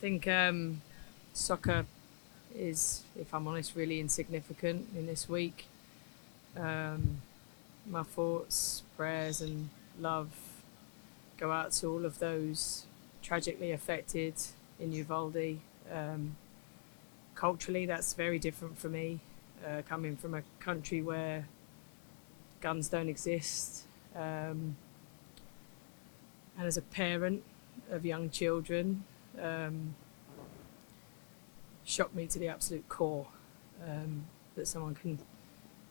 think soccer is, if I'm honest, really insignificant in this week. Um, my thoughts, prayers, and love go out to all of those tragically affected in Uvalde. Um, Culturally, that's very different for me, coming from a country where guns don't exist. And as a parent of young children, um, shocked me to the absolute core, that someone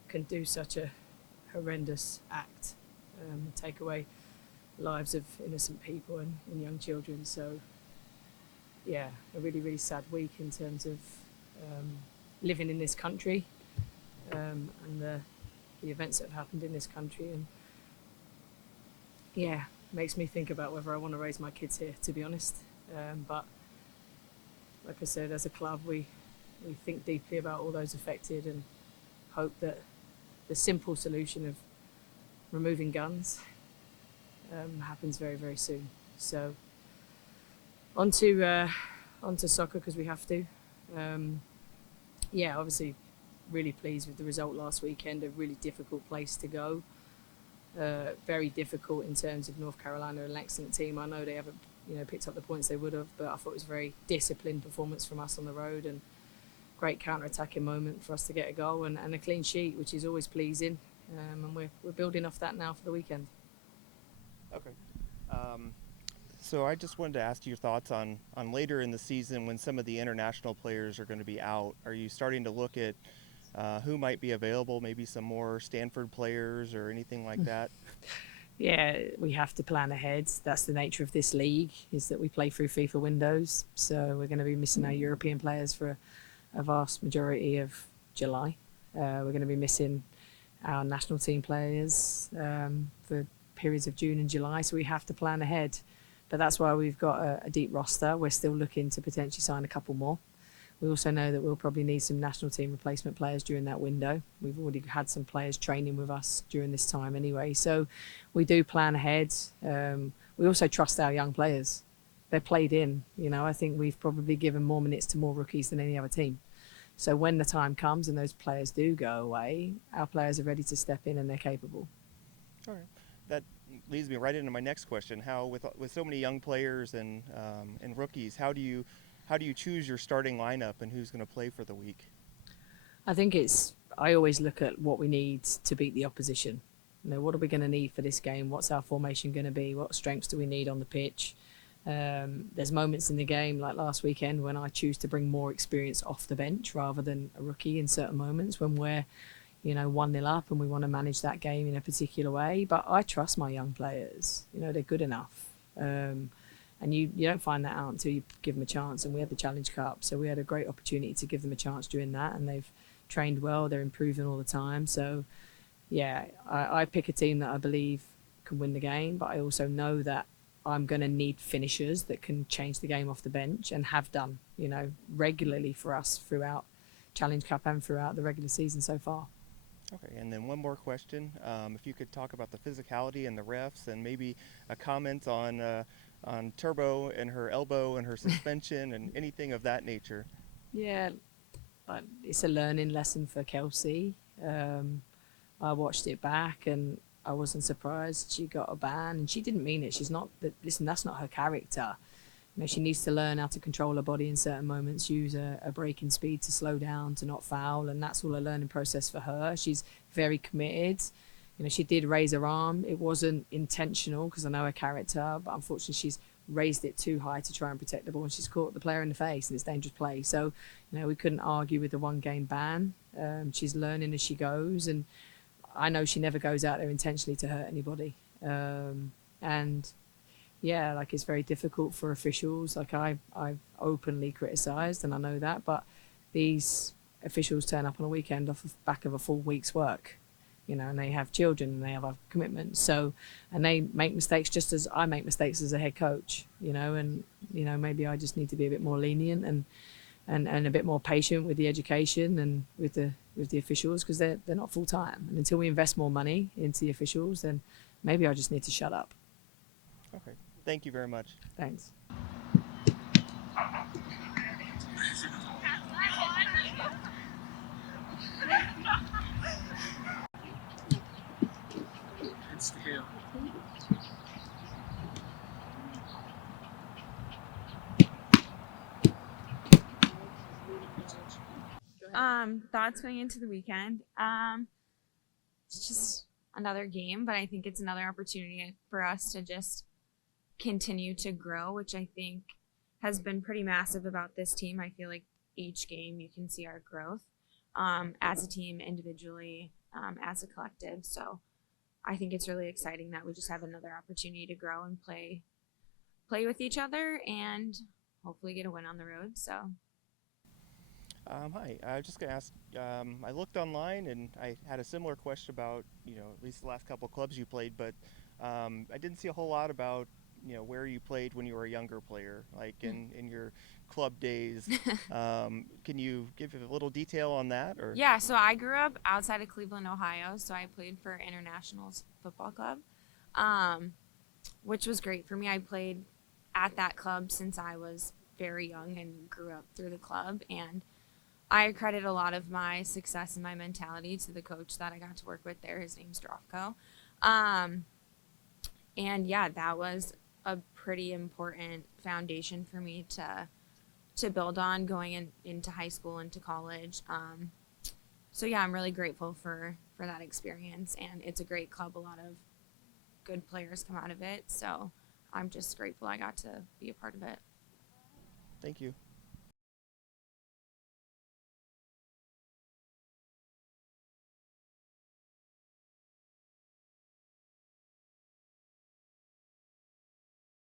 can do such a horrendous act, take away lives of innocent people and young children. So yeah, a really really sad week in terms of living in this country, and the events that have happened in this country. And yeah, makes me think about whether I want to raise my kids here, to be honest. But like I said, as a club, we think deeply about all those affected and hope that the simple solution of removing guns happens very, very soon. So onto soccer, because we have to. Yeah, obviously, really pleased with the result last weekend. A really difficult place to go. Very difficult in terms of North Carolina, an excellent team. I know they haven't, picked up the points they would have, but I thought it was a very disciplined performance from us on the road, and great counter-attacking moment for us to get a goal and a clean sheet, which is always pleasing. And we're building off that now for the weekend. Okay. Um, so I just wanted to ask your thoughts on later in the season when some of the international players are going to be out. Are you starting to look at who might be available, maybe some more Stanford players or anything like that? Yeah, we have to plan ahead. That's the nature of this league, is that we play through FIFA windows. So we're going to be missing our European players for a vast majority of July. We're going to be missing our national team players for periods of June and July. So we have to plan ahead. But that's why we've got a deep roster. We're still looking to potentially sign a couple more. We also know that we'll probably need some national team replacement players during that window. We've already had some players training with us during this time anyway. So we do plan ahead. We also trust our young players. They're played in. I think we've probably given more minutes to more rookies than any other team. So when the time comes and those players do go away, our players are ready to step in and they're capable. All right. That leads me right into my next question. How, with so many young players and rookies, how do you choose your starting lineup and who's going to play for the week? I think I always look at what we need to beat the opposition. What are we going to need for this game? What's our formation going to be? What strengths do we need on the pitch? There's moments in the game, like last weekend, when I choose to bring more experience off the bench rather than a rookie in certain moments when we're 1-0 up and we want to manage that game in a particular way. But I trust my young players. They're good enough. And you don't find that out until you give them a chance. And we had the Challenge Cup, so we had a great opportunity to give them a chance during that. And they've trained well. They're improving all the time. So, yeah, I pick a team that I believe can win the game. But I also know that I'm going to need finishers that can change the game off the bench and have done, regularly for us throughout Challenge Cup and throughout the regular season so far. Okay, and then one more question. If you could talk about the physicality and the refs, and maybe a comment on Turbo and her elbow and her suspension and anything of that nature. Yeah, but it's a learning lesson for Kelsey. I watched it back and I wasn't surprised she got a ban, and she didn't mean it. She's not. Listen, that's not her character. She needs to learn how to control her body in certain moments, use a braking speed to slow down, to not foul, and that's all a learning process for her. She's very committed. She did raise her arm. It wasn't intentional because I know her character, but unfortunately she's raised it too high to try and protect the ball, and she's caught the player in the face, and it's dangerous play. So, we couldn't argue with the one-game ban. She's learning as she goes, and I know she never goes out there intentionally to hurt anybody. And yeah, like, it's very difficult for officials. Like, I've openly criticised, and I know that, but these officials turn up on a weekend off the back of a full week's work, and they have children and they have commitments. So, and they make mistakes just as I make mistakes as a head coach, and maybe I just need to be a bit more lenient and a bit more patient with the education and with the officials, because they're not full time. And until we invest more money into the officials, then maybe I just need to shut up. Okay, thank you very much. Thanks. Thoughts going into the weekend. It's just another game, but I think it's another opportunity for us to just continue to grow, which I think has been pretty massive about this team. I feel like each game you can see our growth as a team, individually, as a collective. So I think it's really exciting that we just have another opportunity to grow and play with each other and hopefully get a win on the road. So Hi, I was just going to ask, I looked online and I had a similar question about, at least the last couple of clubs you played, but I didn't see a whole lot about, where you played when you were a younger player, like in your club days. Can you give a little detail on that? Or yeah, so I grew up outside of Cleveland, Ohio, so I played for Internationals Football Club, which was great for me. I played at that club since I was very young and grew up through the club, and I credit a lot of my success and my mentality to the coach that I got to work with there. His name's Drofko. And yeah, that was a pretty important foundation for me to build on going into high school, into college. So yeah, I'm really grateful for that experience, and it's a great club. A lot of good players come out of it. So I'm just grateful I got to be a part of it. thank you.